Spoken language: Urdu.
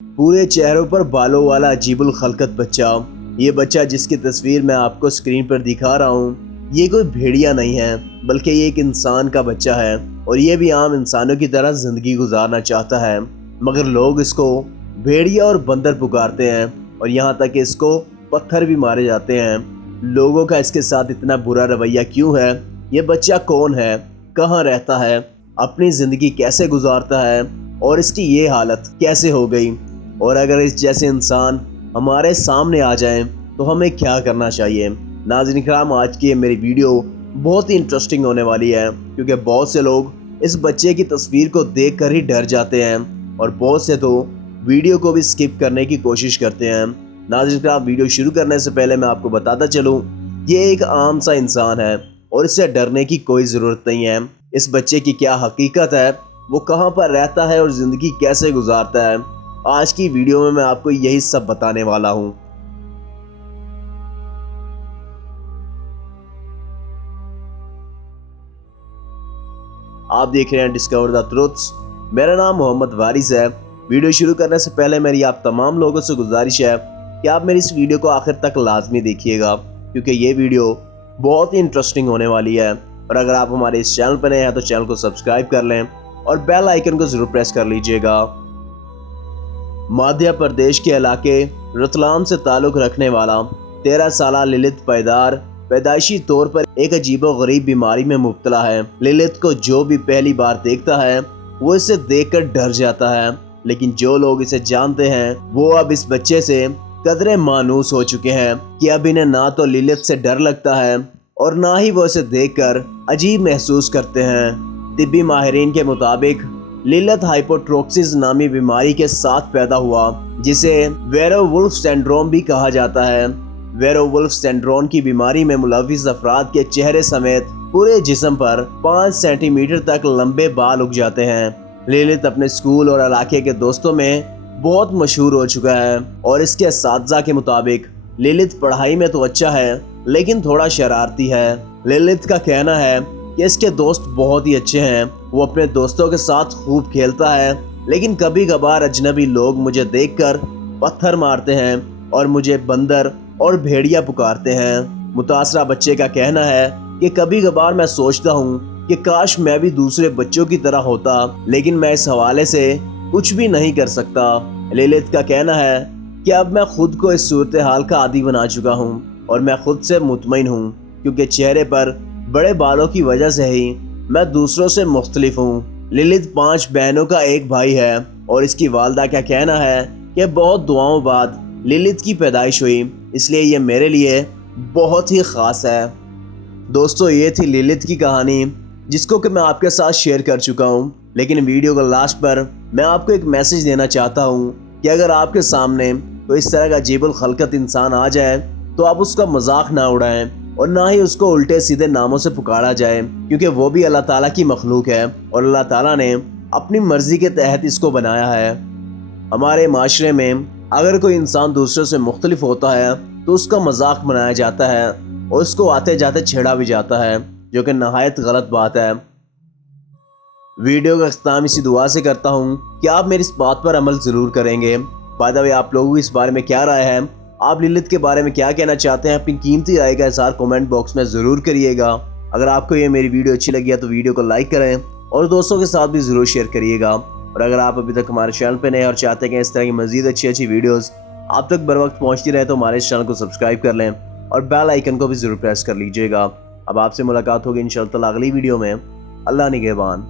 پورے چہروں پر بالوں والا عجیب الخلقت بچہ۔ یہ بچہ جس کی تصویر میں آپ کو سکرین پر دکھا رہا ہوں، یہ کوئی بھیڑیا نہیں ہے، بلکہ یہ ایک انسان کا بچہ ہے، اور یہ بھی عام انسانوں کی طرح زندگی گزارنا چاہتا ہے، مگر لوگ اس کو بھیڑیا اور بندر پکارتے ہیں، اور یہاں تک کہ اس کو پتھر بھی مارے جاتے ہیں۔ لوگوں کا اس کے ساتھ اتنا برا رویہ کیوں ہے؟ یہ بچہ کون ہے؟ کہاں رہتا ہے؟ اپنی زندگی کیسے گزارتا ہے؟ اور اس کی یہ حالت کیسے ہو گئی؟ اور اگر اس جیسے انسان ہمارے سامنے آ جائیں تو ہمیں کیا کرنا چاہیے؟ ناظرین کرام، آج کی یہ میری ویڈیو بہت ہی انٹرسٹنگ ہونے والی ہے، کیونکہ بہت سے لوگ اس بچے کی تصویر کو دیکھ کر ہی ڈر جاتے ہیں، اور بہت سے تو ویڈیو کو بھی سکپ کرنے کی کوشش کرتے ہیں۔ ناظرین کرام، ویڈیو شروع کرنے سے پہلے میں آپ کو بتاتا چلوں، یہ ایک عام سا انسان ہے اور اس سے ڈرنے کی کوئی ضرورت نہیں ہے۔ اس بچے کی کیا حقیقت ہے، وہ کہاں پر رہتا ہے اور زندگی کیسے گزارتا ہے، آج کی ویڈیو میں آپ کو یہی سب بتانے والا ہوں۔ آپ دیکھ رہے ہیں ڈسکور دا ٹروتس۔ میرا نام محمد وارث ہے۔ ویڈیو شروع کرنے سے پہلے میری آپ تمام لوگوں سے گزارش ہے کہ آپ میری اس ویڈیو کو آخر تک لازمی دیکھیے گا، کیونکہ یہ ویڈیو بہت ہی انٹرسٹنگ ہونے والی ہے، اور اگر آپ ہمارے اس چینل پر نئے ہیں تو چینل کو سبسکرائب کر لیں اور بیل آئیکن کو ضرور پریس کر لیجئے گا۔ مدھیہ پردیش کے علاقے رتلام سے تعلق رکھنے والا 13 سالہ للت پائیدار پیدائشی طور پر ایک عجیب و غریب بیماری میں مبتلا ہے۔ للت کو جو بھی پہلی بار دیکھتا ہے وہ اسے دیکھ کر ڈر جاتا ہے، لیکن جو لوگ اسے جانتے ہیں وہ اب اس بچے سے قدرے مانوس ہو چکے ہیں کہ اب انہیں نہ تو للت سے ڈر لگتا ہے اور نہ ہی وہ اسے دیکھ کر عجیب محسوس کرتے ہیں۔ طبی ماہرین کے مطابق للت ہائپوٹروکسس نامی بیماری کے ساتھ پیدا ہوا، جسے ویرو ولف سنڈروم بھی کہا جاتا ہے۔ ویرو ولف سنڈروم کی بیماری میں ملوث افراد کے چہرے سمیت پورے جسم پر 5 سینٹی میٹر تک لمبے بال اگ جاتے ہیں۔ للت اپنے اسکول اور علاقے کے دوستوں میں بہت مشہور ہو چکا ہے، اور اس کے اساتذہ کے مطابق للت پڑھائی میں تو اچھا ہے لیکن تھوڑا شرارتی ہے۔ للت کا کہنا ہے کہ اس کے دوست بہت ہی اچھے ہیں، وہ اپنے دوستوں کے ساتھ خوب کھیلتا ہے، لیکن کبھی کبھار اجنبی لوگ مجھے دیکھ کر پتھر مارتے ہیں اور مجھے بندر اور بھیڑیا پکارتے ہیں۔ متاثرہ بچے کا کہنا ہے کہ کبھی کبھار میں سوچتا ہوں کہ کاش میں بھی دوسرے بچوں کی طرح ہوتا، لیکن میں اس حوالے سے کچھ بھی نہیں کر سکتا۔ للت کا کہنا ہے کہ اب میں خود کو اس صورتحال کا عادی بنا چکا ہوں اور میں خود سے مطمئن ہوں، کیونکہ چہرے پر بڑے بالوں کی وجہ سے ہی میں دوسروں سے مختلف ہوں۔ للت 5 بہنوں کا ایک بھائی ہے، اور اس کی والدہ کا کہنا ہے کہ بہت دعاؤں بعد للت کی پیدائش ہوئی، اس لیے یہ میرے لیے بہت ہی خاص ہے۔ دوستو، یہ تھی للت کی کہانی، جس کو کہ میں آپ کے ساتھ شیئر کر چکا ہوں، لیکن ویڈیو کے لاسٹ پر میں آپ کو ایک میسج دینا چاہتا ہوں کہ اگر آپ کے سامنے کوئی اس طرح کا عجیب الخلقت انسان آ جائے تو آپ اس کا مذاق نہ اڑائیں، اور نہ ہی اس کو الٹے سیدھے ناموں سے پکارا جائے، کیونکہ وہ بھی اللہ تعالیٰ کی مخلوق ہے، اور اللہ تعالیٰ نے اپنی مرضی کے تحت اس کو بنایا ہے۔ ہمارے معاشرے میں اگر کوئی انسان دوسروں سے مختلف ہوتا ہے تو اس کا مذاق بنایا جاتا ہے اور اس کو آتے جاتے چھیڑا بھی جاتا ہے، جو کہ نہایت غلط بات ہے۔ ویڈیو کا اختتام اسی دعا سے کرتا ہوں کہ آپ میری اس بات پر عمل ضرور کریں گے۔ بائی دا وے، آپ لوگوں کی اس بارے میں کیا رائے ہے؟ آپ للت کے بارے میں کیا کہنا چاہتے ہیں؟ اپنی قیمتی رائے کا اظہار کمنٹ باکس میں ضرور کریے گا۔ اگر آپ کو یہ میری ویڈیو اچھی لگی ہے تو ویڈیو کو لائک کریں اور دوستوں کے ساتھ بھی ضرور شیئر کریے گا، اور اگر آپ ابھی تک ہمارے چینل پہ نئے اور چاہتے ہیں کہ اس طرح کی مزید اچھی ویڈیوز آپ تک بر وقت پہنچتی رہے تو ہمارے اس چینل کو سبسکرائب کر لیں اور بیل آئیکن کو بھی ضرور پریس کر لیجئے گا۔ اب آپ سے ملاقات ہوگی انشاءاللہ اگلی ویڈیو میں۔ اللہ نگہبان۔